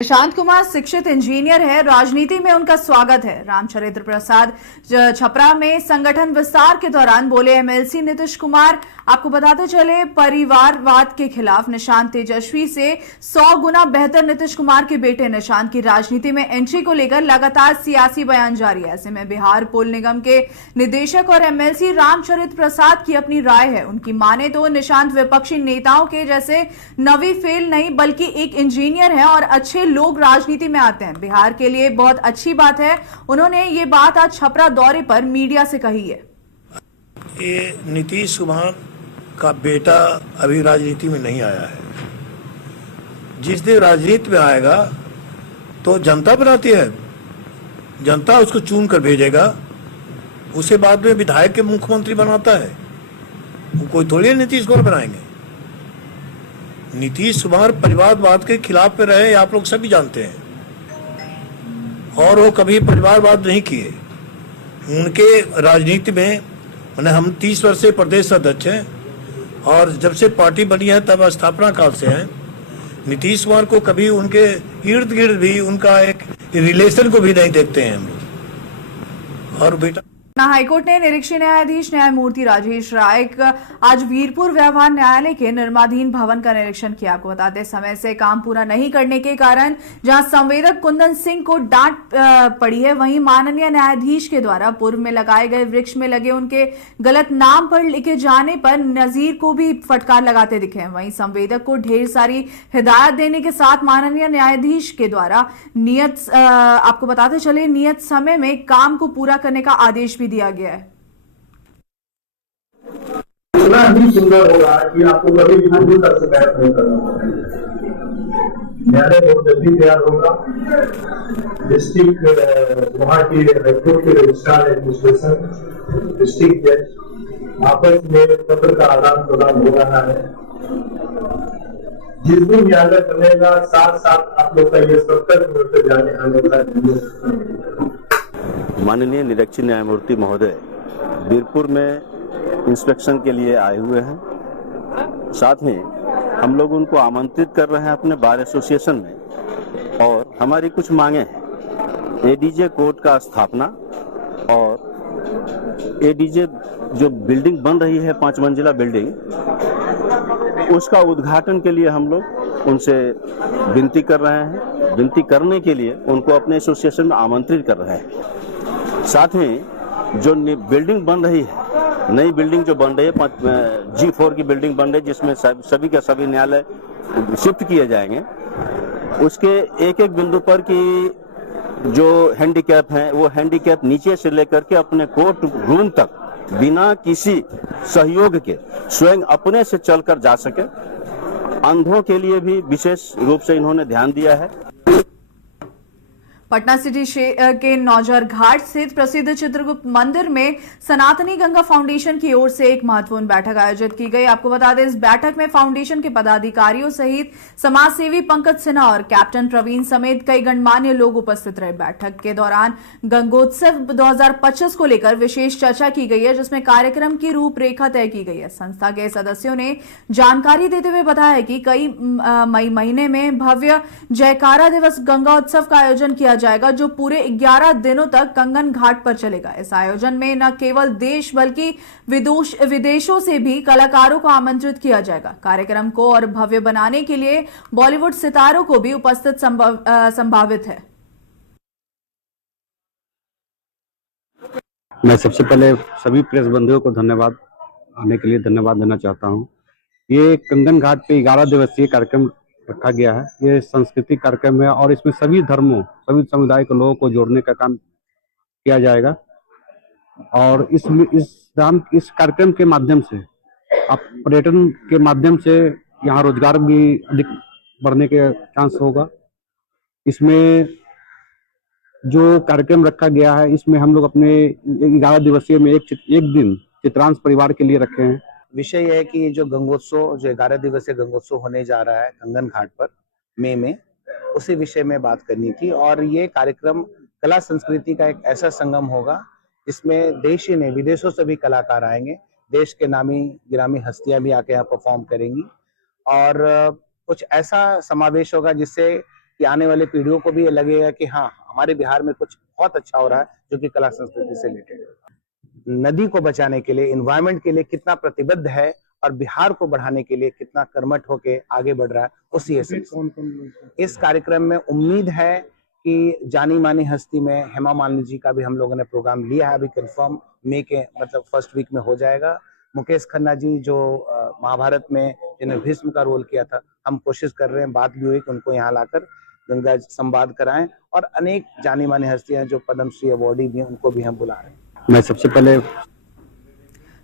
निशांत कुमार शिक्षित इंजीनियर है। राजनीति में उनका स्वागत है। रामचरित्र प्रसाद छपरा में संगठन विस्तार के दौरान बोले एमएलसी नीतीश कुमार। आपको बताते चले, परिवारवाद के खिलाफ निशांत तेजस्वी से 100 गुना बेहतर नीतीश कुमार के बेटे निशांत की राजनीति में एंट्री को लेकर लगातार सियासी बयान जारी है। ऐसे में बिहार पुल निगम के निदेशक और एमएलसी रामचरित्र प्रसाद की अपनी राय है। उनकी माने तो निशांत विपक्षी नेताओं के जैसे नवी फेल नहीं बल्कि एक इंजीनियर है और अच्छे लोग राजनीति में आते हैं। बिहार के लिए बहुत अच्छी बात है। उन्होंने ये बात आज छपरा दौरे पर मीडिया से कही है। ये नीतीश कुमार का बेटा अभी राजनीति में नहीं आया है। जिस दिन राजनीति में आएगा तो जनता बनाती है, जनता उसको चुन कर भेजेगा, उसे बाद में विधायक के मुख्यमंत्री बनाता है। वो कोई थोड़ी नीतीश कुमार बनाएंगे। नीतीश कुमार परिवारवाद के खिलाफ पे रहे, आप लोग सभी जानते हैं, और वो कभी परिवारवाद नहीं किए। उनके राजनीति में मैंने हम 30 वर्ष से प्रदेश अध्यक्ष हैं और जब से पार्टी बनी है तब स्थापना काल से हैं। नीतीश कुमार को कभी उनके इर्द गिर्द भी उनका एक रिलेशन को भी नहीं देखते हैं हम लोग। और बेटा हाईकोर्ट ने निरीक्षी न्यायाधीश न्यायमूर्ति राजेश राय आज वीरपुर व्यवहार न्यायालय के निर्माणाधीन भवन का निरीक्षण किया। आपको बताते, समय से काम पूरा नहीं करने के कारण जहां संवेदक कुंदन सिंह को डांट पड़ी है, वहीं माननीय न्यायाधीश के द्वारा पूर्व में लगाए गए वृक्ष में लगे उनके गलत नाम पर लिखे जाने पर नजीर को भी फटकार लगाते दिखे हैं। वहीं संवेदक को ढेर सारी हिदायत देने के साथ माननीय न्यायाधीश के द्वारा आपको बताते चले नियत समय में काम को पूरा करने का आदेश भी दिया गया है। इतना ही सुंदर होगा कि आपको कभी भी दूर तक शिकायत नहीं करना पड़ेगा। न्यायालय बहुत जल्दी तैयार होगा। डिस्ट्रिक्ट वहाँ की हाईकोर्ट के रजिस्ट्रार एडमिनिस्ट्रेशन, डिस्ट्रिक्ट जज आपस में पत्र का आदान प्रदान हो रहा है। जिस दिन न्यायालय बनेगा साथ साथ आप लोग का ये 70 किलोमीटर जाने आने का। माननीय निरीक्षक न्यायमूर्ति महोदय वीरपुर में इंस्पेक्शन के लिए आए हुए हैं। साथ ही हम लोग उनको आमंत्रित कर रहे हैं अपने बार एसोसिएशन में, और हमारी कुछ मांगे हैं। एडीजे कोर्ट का स्थापना और एडीजे जो बिल्डिंग बन रही है 5 मंजिला बिल्डिंग, उसका उद्घाटन के लिए हम लोग उनसे विनती कर रहे हैं। विनती करने के लिए उनको अपने एसोसिएशन में आमंत्रित कर रहे हैं। साथ ही जो बिल्डिंग बन रही है, नई बिल्डिंग जो बन रही है, G4 की बिल्डिंग बन रही है, जिसमें सभी के सभी न्यायालय शिफ्ट किए जाएंगे, उसके एक एक बिंदु पर कि जो हैंडीकैप हैं वो हैंडीकैप नीचे से लेकर के अपने कोर्ट रूम तक बिना किसी सहयोग के स्वयं अपने से चलकर जा सके। अंधों के लिए भी विशेष रूप से इन्होंने ध्यान दिया है। पटना सिटी के नौजर घाट स्थित प्रसिद्ध चित्रगुप्त मंदिर में सनातनी गंगा फाउंडेशन की ओर से एक महत्वपूर्ण बैठक आयोजित की गई। आपको बता दें, इस बैठक में फाउंडेशन के पदाधिकारियों सहित समाज सेवी पंकज सिन्हा और कैप्टन प्रवीण समेत कई गणमान्य लोग उपस्थित रहे। बैठक के दौरान गंगोत्सव 2025 को लेकर विशेष चर्चा की गई है, जिसमें कार्यक्रम की रूपरेखा तय की गई है। संस्था के सदस्यों ने जानकारी देते हुए बताया कि कई मई महीने में भव्य जयकारा दिवस गंगा उत्सव का आयोजन किया जाएगा, जो पूरे 11 दिनों तक कंगन घाट पर चलेगा। इस आयोजन में न केवल देश बल्कि विदेशों से भी कलाकारों को आमंत्रित किया जाएगा। कार्यक्रम को और भव्य बनाने के लिए बॉलीवुड सितारों को भी उपस्थित संभावित है। मैं सबसे पहले सभी प्रेस बंधुओं को धन्यवाद आने के लिए धन्यवाद देना चाहता हूं। ये कंगन घाट पे 11 दिवसीय कार्यक्रम रखा गया है। ये सांस्कृतिक कार्यक्रम है और इसमें सभी धर्मों, सभी समुदाय के लोगों को जोड़ने का काम किया जाएगा। और इस कार्यक्रम के माध्यम से पर्यटन के माध्यम से यहाँ रोजगार भी अधिक बढ़ने के चांस होगा। इसमें जो कार्यक्रम रखा गया है, इसमें हम लोग अपने 11 दिवसीय में एक दिन चित्रांश परिवार के लिए रखे हैं। विषय यह है कि जो गंगोत्सव, जो 11 दिवसीय गंगोत्सव होने जा रहा है कंगन घाट पर मई में, उसी विषय में बात करनी थी। और ये कार्यक्रम कला संस्कृति का एक ऐसा संगम होगा जिसमें देश ही नहीं विदेशों से भी कलाकार आएंगे। देश के नामी गिरामी हस्तियां भी आके यहाँ परफॉर्म करेंगी और कुछ ऐसा समावेश होगा जिससे कि आने वाले पीढ़ियों को भी ये लगेगा कि हाँ, हमारे बिहार में कुछ बहुत अच्छा हो रहा है जो कि कला संस्कृति से रिलेटेड है। नदी को बचाने के लिए, इन्वायरमेंट के लिए कितना प्रतिबद्ध है और बिहार को बढ़ाने के लिए कितना कर्मठ होके आगे बढ़ रहा है, उसी एसेंस इस कार्यक्रम में उम्मीद है कि जानी मानी हस्ती में हेमा मालिनी जी का भी हम लोगों ने प्रोग्राम लिया है, अभी कंफर्म मई के मतलब फर्स्ट वीक में हो जाएगा। मुकेश खन्ना जी जो महाभारत में जिन्हें भीष्म का रोल किया था, हम कोशिश कर रहे हैं, बात भी हुई कि उनको यहाँ लाकर गंगा संवाद कराएं, और अनेक जानी मानी हस्तियां जो पद्मश्री अवार्डी भी हैं उनको भी हम बुला रहे हैं। मैं सबसे पहले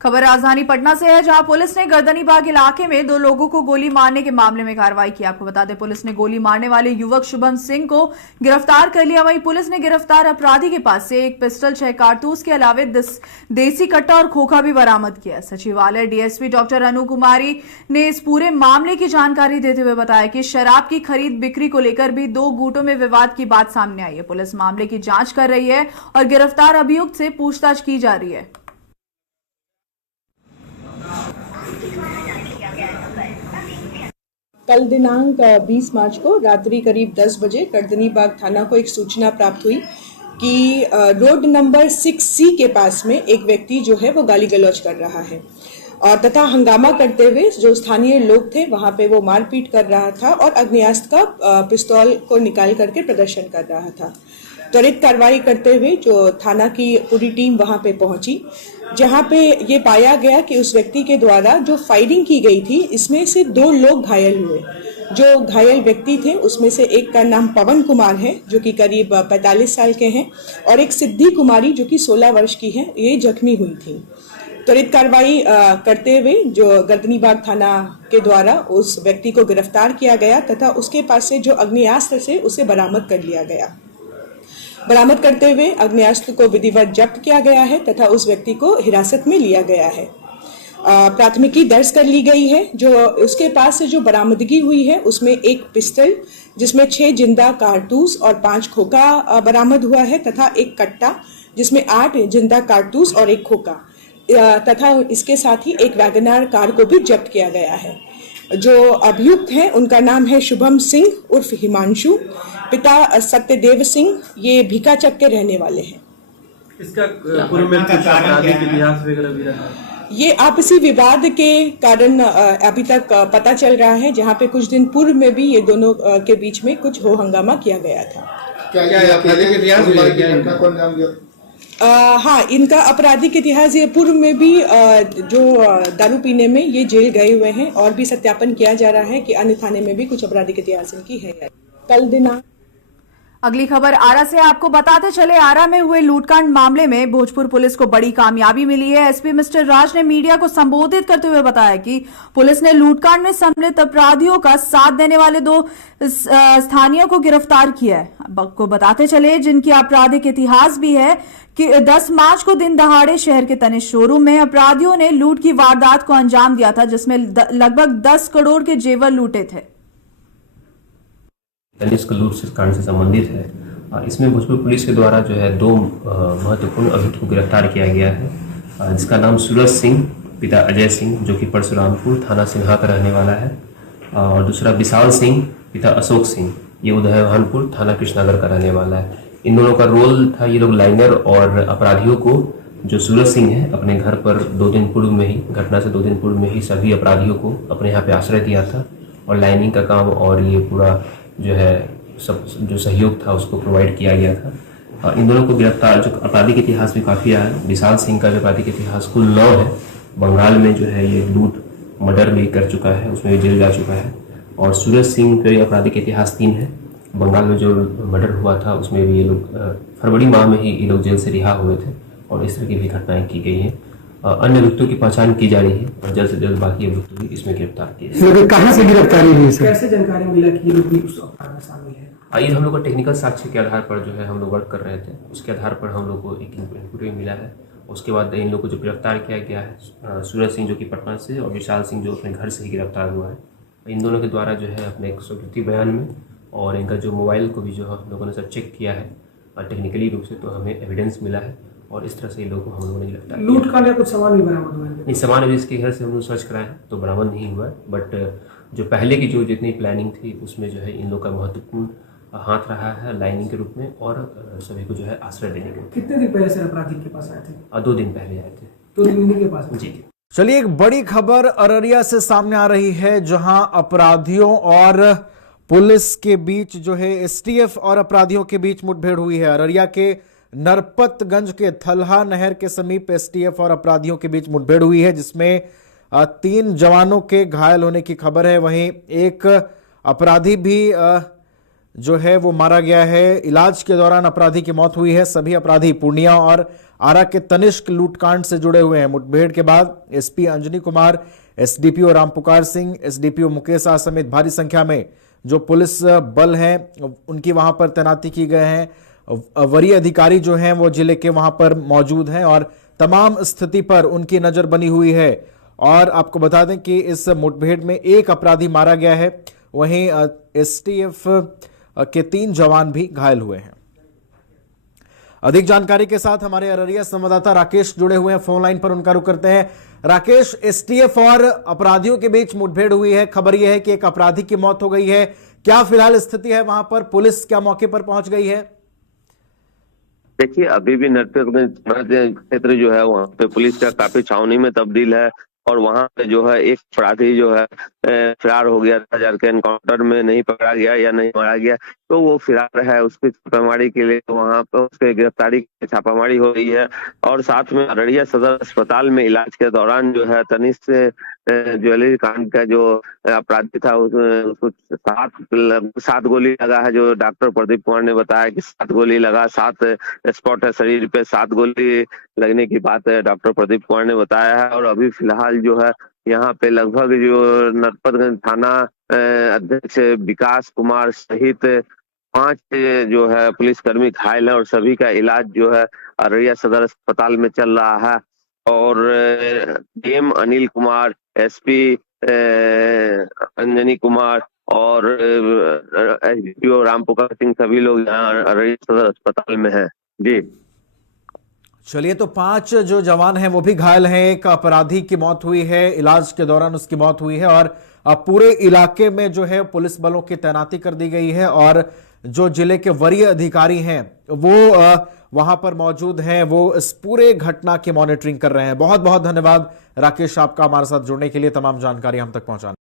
खबर राजधानी पटना से है, जहां पुलिस ने गर्दनीबाग इलाके में 2 लोगों को गोली मारने के मामले में कार्रवाई की। आपको बता दें, पुलिस ने गोली मारने वाले युवक शुभम सिंह को गिरफ्तार कर लिया। वहीं पुलिस ने गिरफ्तार अपराधी के पास से एक पिस्टल, 6 कारतूस के अलावे देसी कट्टा और खोखा भी बरामद किया। सचिवालय डीएसपी डॉक्टर अनु कुमारी ने इस पूरे मामले की जानकारी देते हुए बताया कि शराब की खरीद बिक्री को लेकर भी 2 गुटों में विवाद की बात सामने आई है। पुलिस मामले की जांच कर रही है और गिरफ्तार अभियुक्त से पूछताछ की जा रही है। कल दिनांक 20 मार्च को रात्रि करीब 10 बजे गर्दनीबाग थाना को एक सूचना प्राप्त हुई कि रोड नंबर 6C के पास में एक व्यक्ति जो है वो गाली गलौज कर रहा है, और तथा हंगामा करते हुए जो स्थानीय लोग थे वहां पे वो मारपीट कर रहा था और अग्नियास्त्र का पिस्तौल को निकाल करके प्रदर्शन कर रहा था। त्वरित कार्रवाई करते हुए जो थाना की पूरी टीम वहां पे पहुंची, जहां पे ये पाया गया कि उस व्यक्ति के द्वारा जो फायरिंग की गई थी, इसमें से 2 लोग घायल हुए। जो घायल व्यक्ति थे उसमें से एक का नाम पवन कुमार है जो कि करीब 45 साल के हैं, और एक सिद्धि कुमारी जो कि 16 वर्ष की है, ये जख्मी हुई थी। त्वरित कार्रवाई करते हुए जो गर्दनीबाग थाना के द्वारा उस व्यक्ति को गिरफ्तार किया गया तथा उसके पास से जो अग्नियास्त्र से उसे बरामद कर लिया गया। बरामद करते हुए अग्नियास्त्र को विधिवत जब्त किया गया है तथा उस व्यक्ति को हिरासत में लिया गया है। प्राथमिकी दर्ज कर ली गई है। जो उसके पास से जो बरामदगी हुई है उसमें एक पिस्टल जिसमें 6 जिंदा कारतूस और 5 खोखा बरामद हुआ है, तथा एक कट्टा जिसमें 8 जिंदा कारतूस और एक खोखा, तथा इसके साथ ही एक वैगनार कार को भी जब्त किया गया है। जो अभियुक्त हैं उनका नाम है शुभम सिंह उर्फ हिमांशु, पिता सत्यदेव सिंह, ये भीकाचक के रहने वाले हैं। इसका पूर्व में कुछ आपराधिक इतिहास वगैरह भी रहा है? ये आपसी विवाद के कारण अभी तक पता चल रहा है, जहां पे कुछ दिन पूर्व में भी ये दोनों के बीच में कुछ हो हंगामा किया गया था। क्या आपराधिक इतिहास भी है क्या? हाँ, इनका आपराधिक इतिहास ये पूर्व में भी जो दारू पीने में ये जेल गए हुए हैं, और भी सत्यापन किया जा रहा है कि अन्य थाने में भी कुछ आपराधिक इतिहास इनकी है। कल दिनांक अगली खबर आरा से आपको बताते चले, आरा में हुए लूटकांड मामले में भोजपुर पुलिस को बड़ी कामयाबी मिली है। एसपी मिस्टर राज ने मीडिया को संबोधित करते हुए बताया कि पुलिस ने लूटकांड में सम्मिलित अपराधियों का साथ देने वाले 2 स्थानीय को गिरफ्तार किया है। आपको बताते चले जिनकी आपराधिक इतिहास भी है कि 10 मार्च को दिन दहाड़े शहर के तनिष्क शोरूम में अपराधियों ने लूट की वारदात को अंजाम दिया था, जिसमें लगभग 10 करोड़ के जेवर लूटे थे। तनिष्क लूट कांड से संबंधित है, और इसमें भोजपुर पुलिस के द्वारा जो है 2 महत्वपूर्ण अभियुक्त को गिरफ्तार किया गया है, जिसका नाम सूरज सिंह पिता अजय सिंह जो कि परशुरामपुर थाना सिन्हा का रहने वाला है, और दूसरा विशाल सिंह पिता अशोक सिंह, ये उदयभानपुर थाना कृष्णनगर का रहने वाला है। इन दोनों का रोल था, ये लोग लाइनर और अपराधियों को, जो सूरज सिंह है अपने घर पर 2 दिन पूर्व में ही, घटना से 2 दिन पूर्व में ही सभी अपराधियों को अपने यहाँ पे आश्रय दिया था, और लाइनिंग का काम और ये पूरा जो है सब जो सहयोग था उसको प्रोवाइड किया गया था। इन दोनों को गिरफ्तार, जो आपराधिक इतिहास भी काफ़ी आया है। विशाल सिंह का जो आपराधिक इतिहास कुल 9 है, बंगाल में जो है ये लूट मर्डर भी कर चुका है, उसमें भी जेल जा चुका है, और सूरज सिंह का आपराधिक इतिहास 3 है। बंगाल में जो मर्डर हुआ था उसमें भी ये लोग फरवरी माह में ही ये लोग जेल से रिहा हुए थे, और इस तरह की भी घटनाएं की गई हैं। अन्य अभियुक्तों की पहचान की जा रही है, और जल्द से जल्द बाकी अभियुक्त भी इसमें गिरफ्तार किए जाएंगे। कहाँ से गिरफ्तारी हुई सर? कैसे जानकारी मिला कि ये लोग भी उस अपराध में शामिल है? आइए, हम लोग को टेक्निकल साक्ष्य के आधार पर जो है हम लोग वर्क कर रहे थे, उसके आधार पर हम लोग को एक इनपुट भी मिला है। उसके बाद इन लोग को जो गिरफ्तार किया गया है, सूरज सिंह जो कि पटना से, और विशाल सिंह जो अपने घर से ही गिरफ्तार हुआ है। इन दोनों के द्वारा जो है अपने एक स्वीकृति बयान में, और इनका जो मोबाइल को भी जो हम लोगों ने सब चेक किया है टेक्निकली रूप से, तो हमें एविडेंस मिला है, और इस तरह से इन लोगों को हम लोगों ने गिरफ्तार किया। लूट का कुछ सामान भी बरामद हुआ है? नहीं, सामान अभी इसके घर से हम लोग सर्च कराए तो बरामद नहीं हुआ है, बट जो पहले की जो जितनी प्लानिंग थी उसमें जो है इन लोग का महत्वपूर्ण हाथ रहा है लाइनिंग के रूप में और सभी को जो है आश्रय देने के रूप कितने दिन पहले सर अपराधी के पास आए थे? में 2 दिन पहले आए थे। 2 दिन इन्हीं के पास में? जी। चलिए, एक बड़ी खबर अररिया से सामने आ रही है, जहां अपराधियों और पुलिस के बीच जो है एसटीएफ और अपराधियों के बीच मुठभेड़ हुई है। अररिया के नरपतगंज के थलहा नहर के समीप एसटीएफ और अपराधियों के बीच मुठभेड़ हुई है, जिसमें 3 जवानों के घायल होने की खबर है। वहीं एक अपराधी भी जो है वो मारा गया है। इलाज के दौरान अपराधी की मौत हुई है। सभी अपराधी पूर्णिया और आरा के तनिष्क लूटकांड से जुड़े हुए हैं। मुठभेड़ के बाद SP Anjani Kumar, SDPO Rampukar Singh, SDPO Mukesh Shah समेत भारी संख्या में जो पुलिस बल हैं उनकी वहां पर तैनाती की गए हैं। वरीय अधिकारी जो हैं वो जिले के वहां पर मौजूद हैं और तमाम स्थिति पर उनकी नजर बनी हुई है। और आपको बता दें कि इस मुठभेड़ में एक अपराधी मारा गया है, वहीं एसटीएफ के 3 जवान भी घायल हुए हैं। अधिक जानकारी के साथ हमारे अररिया संवाददाता राकेश जुड़े हुए हैं फोन लाइन पर, उनका रुख करते हैं। राकेश, एसटीएफ और अपराधियों के बीच मुठभेड़ हुई है, खबर यह है कि एक अपराधी की मौत हो गई है। क्या फिलहाल स्थिति है वहां पर? पुलिस क्या मौके पर पहुंच गई है? देखिए, अभी भी नरपतगंज क्षेत्र जो है वहाँ पे पुलिस का काफी छावनी में तब्दील है और वहाँ पे जो है एक अपराधी जो है फरार हो गया था। जबकि एनकाउंटर में नहीं पकड़ा गया या नहीं मारा गया, तो वो फरार है। उसकी छापामारी के लिए वहाँ पर उसके गिरफ्तारी की छापामारी हो रही है। और साथ में अररिया सदर अस्पताल में इलाज के दौरान जो है तनिष्क ज्वेलरी कांड का जो अपराधी था उसको 7 गोली लगा है। जो डॉक्टर प्रदीप कुमार ने बताया कि 7 गोली लगा, 7 स्पॉट है शरीर पे, 7 गोली लगने की बात डॉक्टर प्रदीप कुमार ने बताया है। और अभी फिलहाल जो है यहाँ पे लगभग जो नरपतगंज थाना अध्यक्ष विकास कुमार सहित 5 जो है पुलिसकर्मी घायल है और सभी का इलाज जो है अररिया सदर अस्पताल में चल रहा है। और डीएम अनिल कुमार, एसपी अंजनी कुमार और एसडीपीओ रामपुकार सिंह सभी लोग यहाँ अररिया सदर अस्पताल में हैं। जी चलिए, तो 5 जो जवान हैं वो भी घायल हैं। एक अपराधी की मौत हुई है, इलाज के दौरान उसकी मौत हुई है। और पूरे इलाके में जो है पुलिस बलों की तैनाती कर दी गई है और जो जिले के वरीय अधिकारी हैं वो वहां पर मौजूद हैं, वो इस पूरे घटना की मॉनिटरिंग कर रहे हैं। बहुत बहुत धन्यवाद राकेश, आपका हमारे साथ जुड़ने के लिए, तमाम जानकारी हम तक पहुंचाने